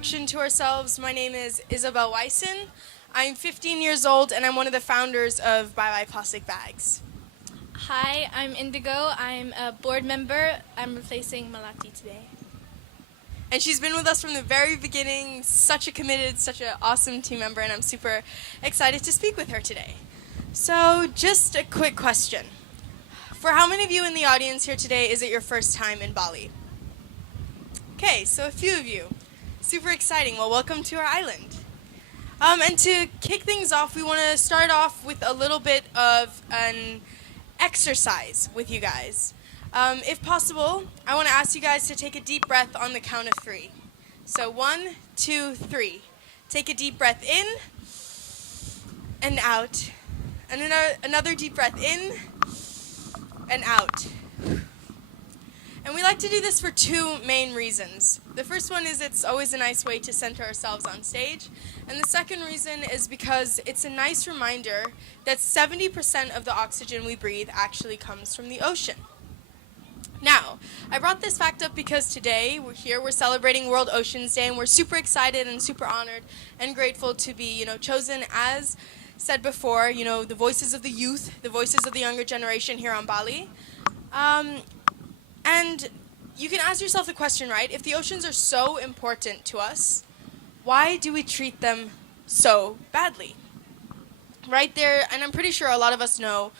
introduction to ourselves, my name is Isabel Wyson. I'm 15 years old and I'm one of the founders of Bye Bye Plastic Bags. Hi, I'm Indigo. I'm a board member. I'm replacing Malati today. And she's been with us from the very beginning, such a committed, such an awesome team member, and I'm super excited to speak with her today. So, just a quick question. For how many of you in the audience here today is it your first time in Bali? Okay, so a few of you. Super exciting. Well, welcome to our island. And to kick things off, we want to start off with a little bit of an exercise with you guys. If possible, I want to ask you guys to take a deep breath on the count of 3. So 1, 2, 3. Take a deep breath in and out. And another deep breath in and out. And we like to do this for 2 main reasons. The first one is it's always a nice way to center ourselves on stage. And the second reason is because it's a nice reminder that 70% of the oxygen we breathe actually comes from the ocean. Now, I brought this fact up because today we're celebrating World Oceans Day, and we're super excited and super honored and grateful to be, chosen as said before, the voices of the youth, the voices of the younger generation here on Bali. And you can ask yourself the question, right? If the oceans are so important to us, why do we treat them so badly? Right there, and I'm pretty sure a lot of us know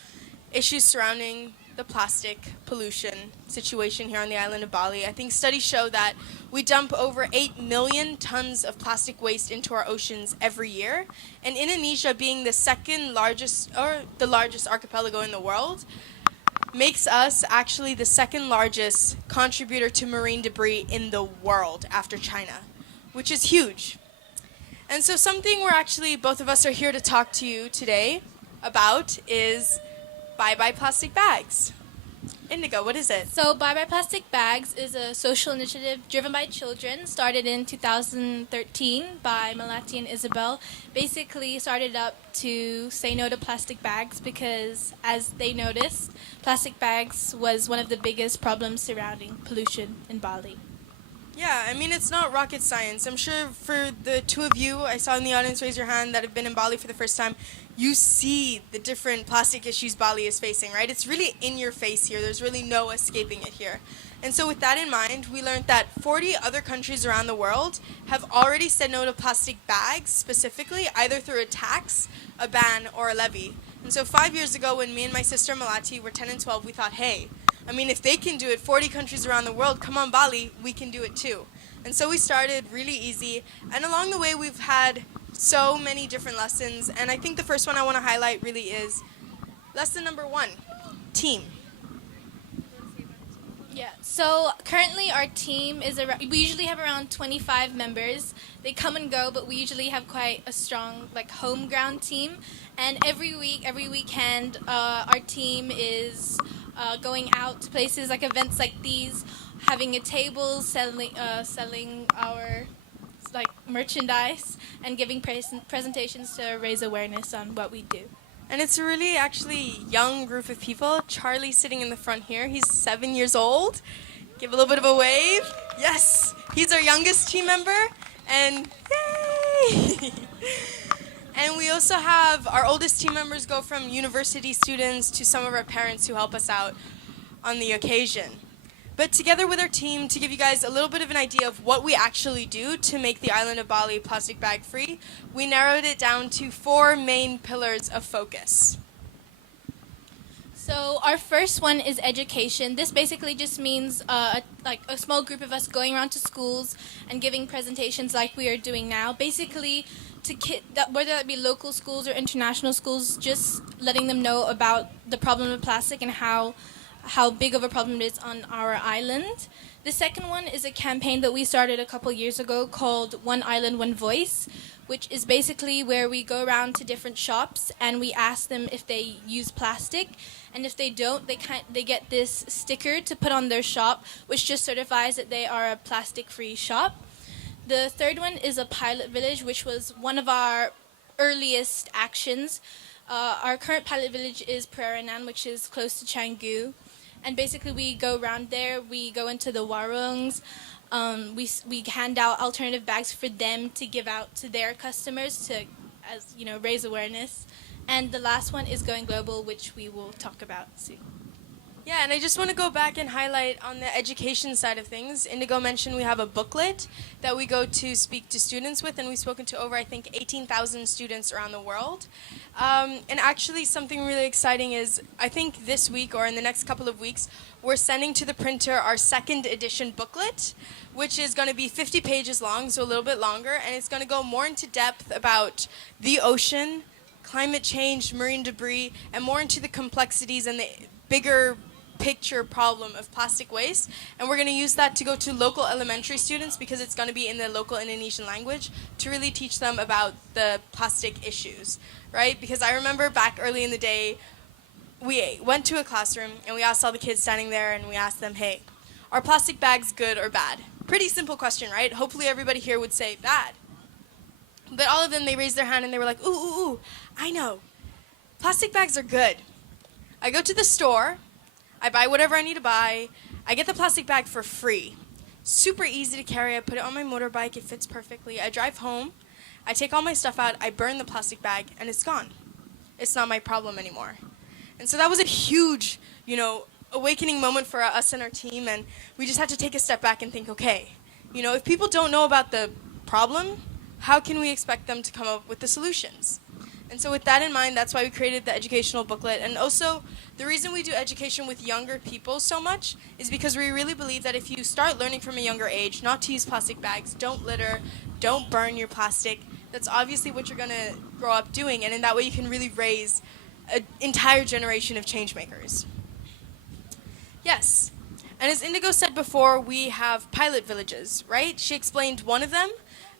issues surrounding the plastic pollution situation here on the island of Bali. I think studies show that we dump over 8 million tons of plastic waste into our oceans every year. And Indonesia, being the second largest, or the largest archipelago in the world, makes us actually the second largest contributor to marine debris in the world after China, which is huge. And so something we're actually, both of us are here to talk to you today about is Bye Bye Plastic Bags. Indigo, what is it? So, Bye Bye Plastic Bags is a social initiative driven by children, started in 2013 by Malati and Isabel. Basically started up to say no to plastic bags because, as they noticed, plastic bags was one of the biggest problems surrounding pollution in Bali. Yeah, I mean, it's not rocket science. I'm sure for the 2 of you I saw in the audience raise your hand that have been in Bali for the first time, you see the different plastic issues Bali is facing, right? It's really in your face here. There's really no escaping it here. And so with that in mind, we learned that 40 other countries around the world have already said no to plastic bags specifically, either through a tax, a ban, or a levy. And so 5 years ago, when me and my sister Malati were 10 and 12, we thought, hey, I mean, if they can do it, 40 countries around the world, come on Bali, we can do it too. And so we started really easy, and along the way we've had so many different lessons, and I think the first one I want to highlight really is lesson number 1, team. Yeah, so currently our team is we usually have around 25 members. They come and go, but we usually have quite a strong home ground team. And every weekend, our team is going out to places like events like these, having a table, selling our merchandise, and giving presentations to raise awareness on what we do. And it's a really actually young group of people. Charlie's sitting in the front here. He's 7 years old. Give a little bit of a wave. Yes, he's our youngest team member. And yay! And we also have our oldest team members go from university students to some of our parents who help us out on the occasion. But together with our team, to give you guys a little bit of an idea of what we actually do to make the island of Bali plastic bag free, we narrowed it down to 4 main pillars of focus. So our first one is education. This basically just means a small group of us going around to schools and giving presentations like we are doing now. Basically, to whether that be local schools or international schools, just letting them know about the problem of plastic and how big of a problem it is on our island. The second one is a campaign that we started a couple years ago called One Island, One Voice, which is basically where we go around to different shops and we ask them if they use plastic. And if they don't, they get this sticker to put on their shop, which just certifies that they are a plastic-free shop. The third one is a pilot village, which was one of our earliest actions. Our current pilot village is Pererenan, which is close to Canggu. And basically we go around there, we go into the warungs, We hand out alternative bags for them to give out to their customers to, as you know, raise awareness. And the last one is going global, which we will talk about soon. Yeah, and I just want to go back and highlight on the education side of things. Indigo mentioned we have a booklet that we go to speak to students with, and we've spoken to over, I think, 18,000 students around the world. And actually something really exciting is, I think this week or in the next couple of weeks, we're sending to the printer our second edition booklet, which is going to be 50 pages long, so a little bit longer, and it's going to go more into depth about the ocean, climate change, marine debris, and more into the complexities and the bigger picture problem of plastic waste. And we're going to use that to go to local elementary students, because it's going to be in the local Indonesian language, to really teach them about the plastic issues, right? Because I remember back early in the day, we went to a classroom and we asked all the kids standing there, and we asked them, hey, are plastic bags good or bad? Pretty simple question, right? Hopefully everybody here would say bad. But all of them, they raised their hand and they were like, ooh, I know. Plastic bags are good. I go to the store, I buy whatever I need to buy, I get the plastic bag for free. Super easy to carry, I put it on my motorbike, it fits perfectly. I drive home, I take all my stuff out, I burn the plastic bag, and it's gone. It's not my problem anymore. And so that was a huge, awakening moment for us and our team, and we just had to take a step back and think, okay, if people don't know about the problem, how can we expect them to come up with the solutions? And so with that in mind, that's why we created the educational booklet. And also, the reason we do education with younger people so much is because we really believe that if you start learning from a younger age not to use plastic bags, don't litter, don't burn your plastic, that's obviously what you're going to grow up doing. And in that way, you can really raise an entire generation of change makers. Yes. And as Indigo said before, we have pilot villages, right? She explained one of them.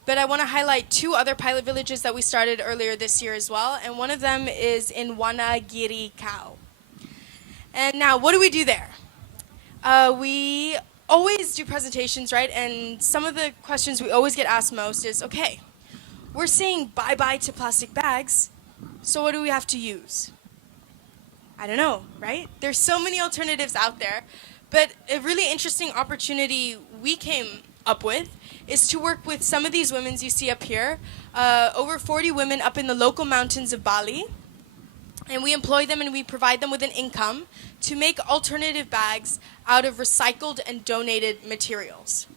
But I want to highlight two other pilot villages that we started earlier this year as well, and one of them is in Wanagiri Kau. And now, what do we do there? We always do presentations, right? And some of the questions we always get asked most is, okay, we're saying bye-bye to plastic bags, so what do we have to use? I don't know, right? There's so many alternatives out there, but a really interesting opportunity we came up with is to work with some of these women you see up here, over 40 women up in the local mountains of Bali, and we employ them and we provide them with an income to make alternative bags out of recycled and donated materials.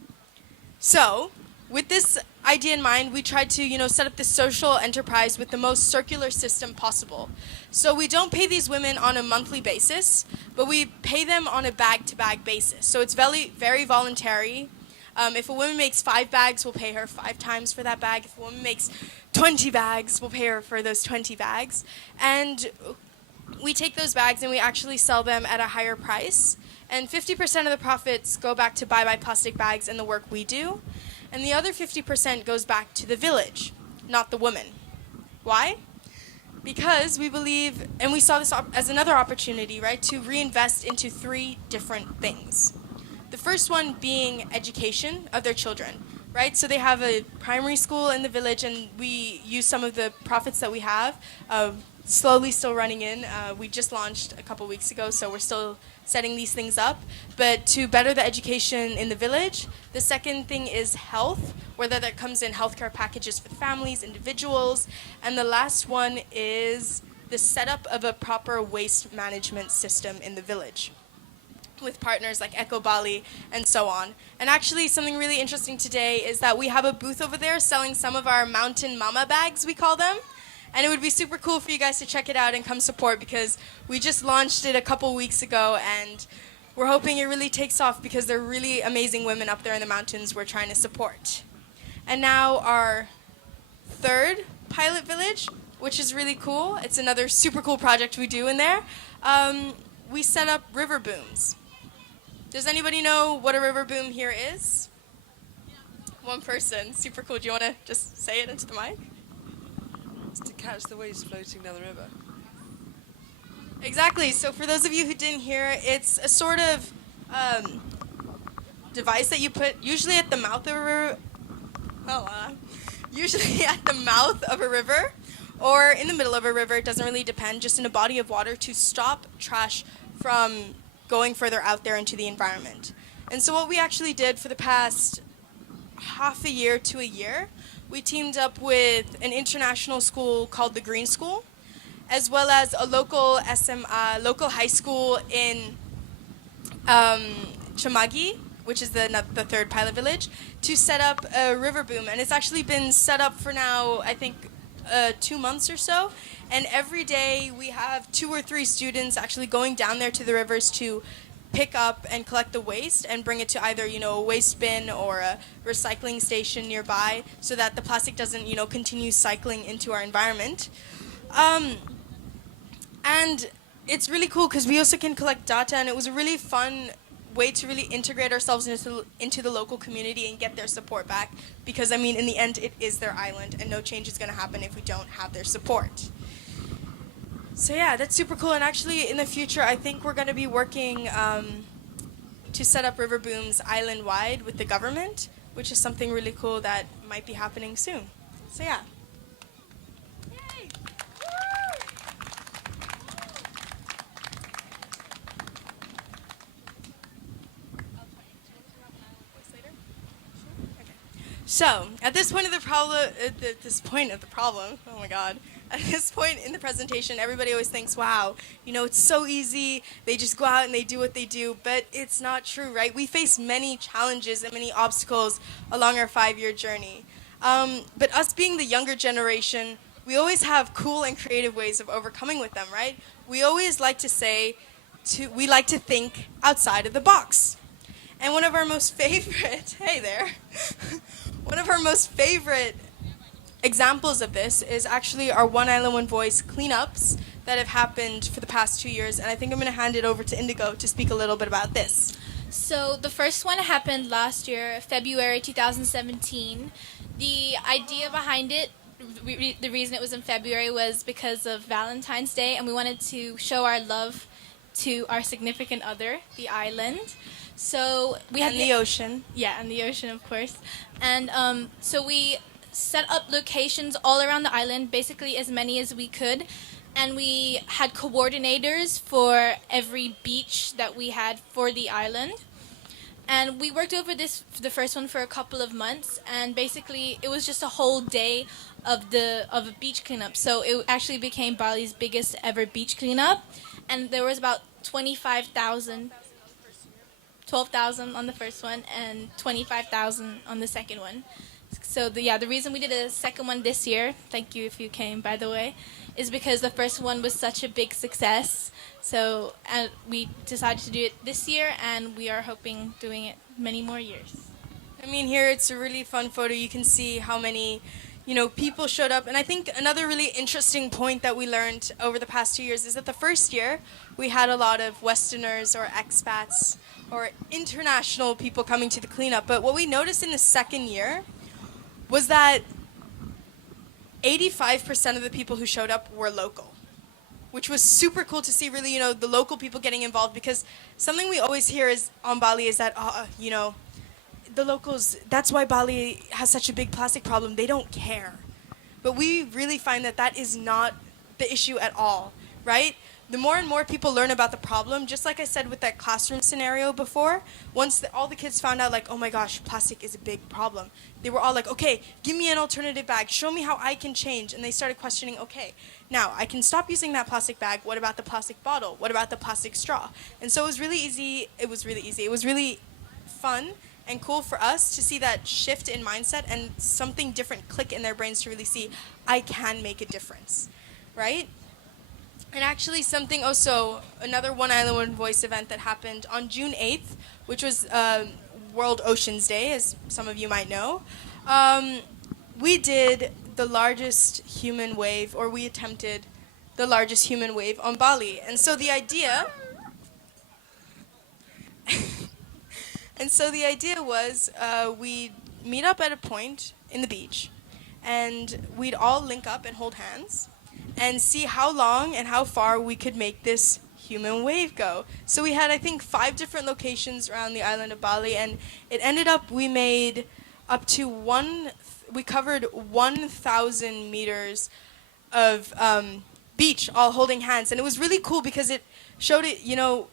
So, with this idea in mind, we tried to, set up this social enterprise with the most circular system possible. So we don't pay these women on a monthly basis, but we pay them on a bag-to-bag basis. So it's very, very voluntary. If a woman makes 5 bags, we'll pay her 5 times for that bag. If a woman makes 20 bags, we'll pay her for those 20 bags. And we take those bags and we actually sell them at a higher price. And 50% of the profits go back to bye-bye plastic bags and the work we do. And the other 50% goes back to the village, not the woman. Why? Because we believe, and we saw this as another opportunity, right, to reinvest into 3 different things. The first one being education of their children, right? So they have a primary school in the village, and we use some of the profits that we have, slowly still running in. We just launched a couple weeks ago, so we're still setting these things up. But to better the education in the village, the second thing is health, whether that comes in healthcare packages for the families, individuals, and the last one is the setup of a proper waste management system in the village, with partners like Eco Bali and so on. And actually something really interesting today is that we have a booth over there selling some of our mountain mama bags, we call them. And it would be super cool for you guys to check it out and come support, because we just launched it a couple weeks ago and we're hoping it really takes off, because they're really amazing women up there in the mountains we're trying to support. And now our third pilot village, which is really cool. It's another super cool project we do in there. We set up river booms. Does anybody know what a river boom here is? One person. Super cool. Do you want to just say it into the mic? It's to catch the waves floating down the river. Exactly. So for those of you who didn't hear, it's a sort of device that you put usually at the mouth of a river. Usually at the mouth of a river, or in the middle of a river. It doesn't really depend. Just in a body of water to stop trash from going further out there into the environment. And so what we actually did for the past half a year to a year, we teamed up with an international school called the Green School, as well as a local local high school in Chamagi, which is the third pilot village, to set up a river boom. And it's actually been set up for now, I think, 2 months or so. And every day we have 2 or 3 students actually going down there to the rivers to pick up and collect the waste and bring it to either, a waste bin or a recycling station nearby, so that the plastic doesn't, continue cycling into our environment. And it's really cool because we also can collect data, and it was a really fun way to really integrate ourselves into the local community and get their support back, because in the end it is their island and no change is going to happen if we don't have their support. So yeah, that's super cool. And actually in the future I think we're going to be working to set up river booms island wide with the government, which is something really cool that might be happening soon. So yeah. Yay! So, at this point of the problem, oh my god, at this point in the presentation, everybody always thinks, wow, it's so easy, they just go out and they do what they do, but it's not true, right? We face many challenges and many obstacles along our 5-year journey. But us being the younger generation, we always have cool and creative ways of overcoming with them, right? We always like to we like to think outside of the box. And one of our most favorite, hey there, one of our most favorite examples of this is actually our One Island, One Voice cleanups that have happened for the past 2 years. And I think I'm going to hand it over to Indigo to speak a little bit about this. So the first one happened last year, February 2017. The idea behind it, the reason it was in February was because of Valentine's Day, and we wanted to show our love to our significant other, the island. So we had the ocean. Yeah, and the ocean, of course. And so we set up locations all around the island, basically as many as we could. And we had coordinators for every beach that we had for the island. And we worked over the first one for a couple of months. And basically, it was just a whole day of a beach cleanup. So it actually became Bali's biggest ever beach cleanup. And there was about 12,000 on the first one and 25,000 on the second one. So the reason we did a second one this year, thank you if you came, by the way, is because the first one was such a big success. So we decided to do it this year, and we are hoping doing it many more years. Here it's a really fun photo. You can see how many people showed up. And I think another really interesting point that we learned over the past 2 years is that the first year we had a lot of Westerners or expats or international people coming to the cleanup. But what we noticed in the second year was that 85% of the people who showed up were local, which was super cool to see, really, the local people getting involved, because something we always hear is on Bali is that, the locals, that's why Bali has such a big plastic problem. They don't care. But we really find that that is not the issue at all, right? The more and more people learn about the problem, just like I said with that classroom scenario before, once all the kids found out, like, oh my gosh, plastic is a big problem, they were all like, okay, give me an alternative bag, show me how I can change. And they started questioning, okay, now I can stop using that plastic bag. What about the plastic bottle? What about the plastic straw? And so it was really easy. It was really fun and cool for us to see that shift in mindset and something different click in their brains to really see, I can make a difference, right? And actually something also, another One Island, One Voice event that happened on June 8th, which was World Oceans Day, as some of you might know. We did the largest human wave, or we attempted the largest human wave on Bali. And so the idea... was we'd meet up at a point in the beach, and we'd all link up and hold hands and see how long and how far we could make this human wave go. So we had, I think, 5 different locations around the island of Bali, and it ended up we made up to we covered 1,000 meters of beach all holding hands, and it was really cool because it showed it,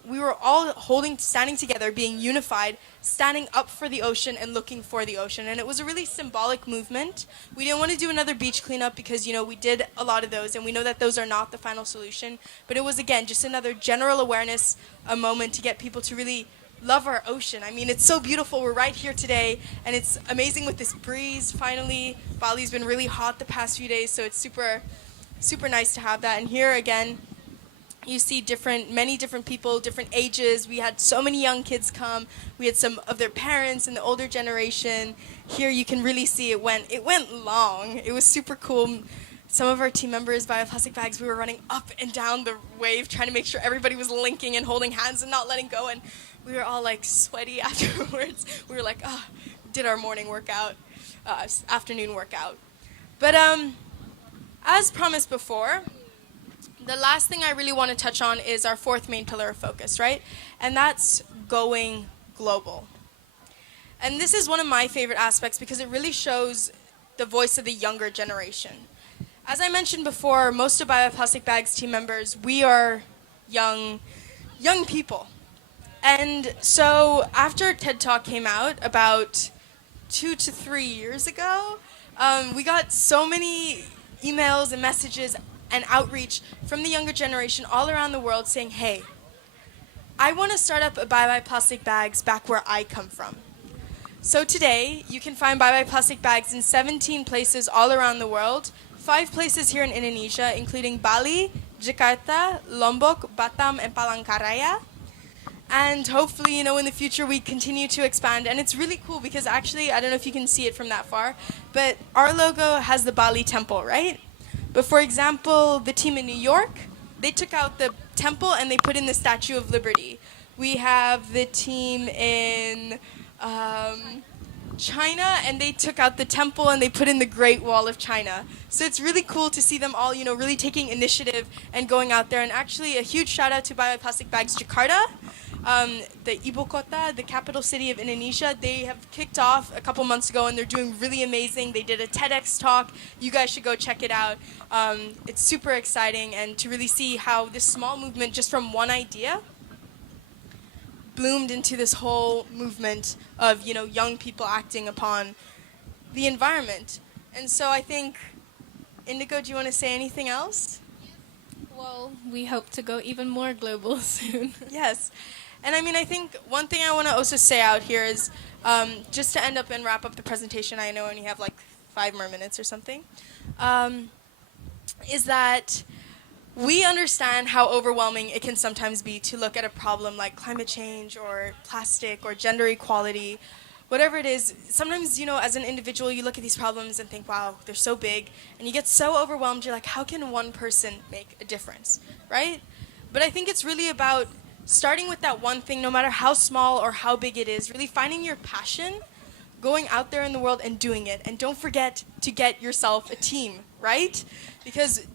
we were all standing together, being unified, standing up for the ocean and looking for the ocean. And it was a really symbolic movement. We didn't want to do another beach cleanup because, we did a lot of those, and we know that those are not the final solution. But it was, again, just another general awareness, a moment to get people to really love our ocean. I mean, it's so beautiful. We're right here today, and it's amazing with this breeze, finally. Bali's been really hot the past few days, so it's super, super nice to have that. And here, again, you see many different people, different ages. We had so many young kids come. We had some of their parents and the older generation. Here you can really see it went long. It was super cool. Some of our team members, bioplastic bags, we were running up and down the wave trying to make sure everybody was linking and holding hands and not letting go. And we were all like sweaty afterwards. We were like, did our morning workout, afternoon workout. But as promised before, the last thing I really want to touch on is our fourth main pillar of focus, right? And that's going global. And this is one of my favorite aspects because it really shows the voice of the younger generation. As I mentioned before, most of Bioplastic Bags team members, we are young people. And so after TED Talk came out about 2 to 3 years ago, we got so many emails and messages and outreach from the younger generation all around the world saying, hey, I want to start up a Bye Bye Plastic Bags back where I come from. So today, you can find Bye Bye Plastic Bags in 17 places all around the world, 5 places here in Indonesia, including Bali, Jakarta, Lombok, Batam, and Palangkaraya. And hopefully, in the future, we continue to expand. And it's really cool because actually, I don't know if you can see it from that far, but our logo has the Bali temple, right? But for example, the team in New York, they took out the temple and they put in the Statue of Liberty. We have the team in China, and they took out the temple and they put in the Great Wall of China. So it's really cool to see them all, really taking initiative and going out there. And actually, a huge shout out to Bioplastic Bags Jakarta, the Ibu Kota, the capital city of Indonesia. They have kicked off a couple months ago, and they're doing really amazing. They did a TEDx talk. You guys should go check it out. It's super exciting, and to really see how this small movement, just from one idea, bloomed into this whole movement of, young people acting upon the environment. And so I think, Indigo, do you want to say anything else? Well, we hope to go even more global soon. Yes. And I think one thing I want to also say out here is, just to end up and wrap up the presentation, I know I only have like 5 more minutes or something, is that we understand how overwhelming it can sometimes be to look at a problem like climate change or plastic or gender equality, whatever it is. Sometimes, as an individual, you look at these problems and think, wow, they're so big, and you get so overwhelmed, you're like, how can one person make a difference, right? But I think it's really about starting with that one thing, no matter how small or how big it is, really finding your passion, going out there in the world and doing it. And don't forget to get yourself a team, right? Because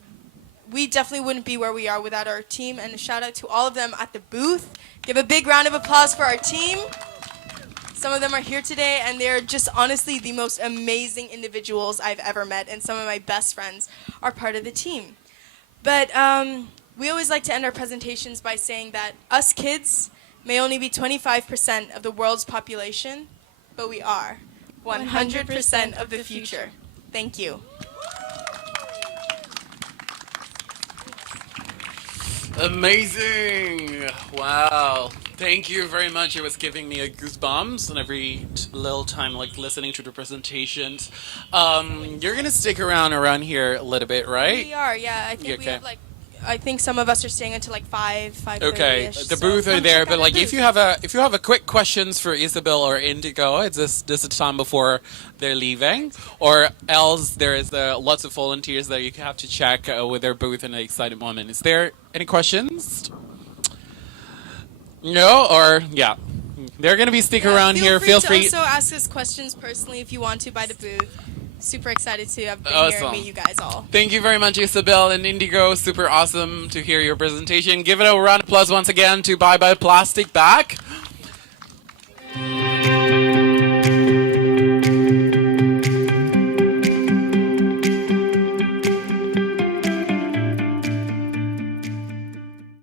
we definitely wouldn't be where we are without our team. And a shout out to all of them at the booth. Give a big round of applause for our team. Some of them are here today, and they're just honestly the most amazing individuals I've ever met. And some of my best friends are part of the team. But we always like to end our presentations by saying that us kids may only be 25% of the world's population, but we are 100% of the future. Thank you. Amazing! Wow. Thank you very much. It was giving me a goosebumps and every little time listening to the presentations. You're gonna stick around here a little bit, right? We are, yeah. I think we have I think some of us are staying until 5:30. Okay, the booth are there, but if you have a quick questions for Isabel or Indigo, it's this is time before they're leaving, or else there is lots of volunteers that you have to check with their booth in an exciting moment. Is there any questions? No, or yeah, they're gonna be sticking around here. Feel free to also ask us questions personally if you want to by the booth. Super excited to have been here and meet you guys all. Thank you very much, Isabel and Indigo. Super awesome to hear your presentation. Give it a round of applause once again to Bye Bye Plastic Bag.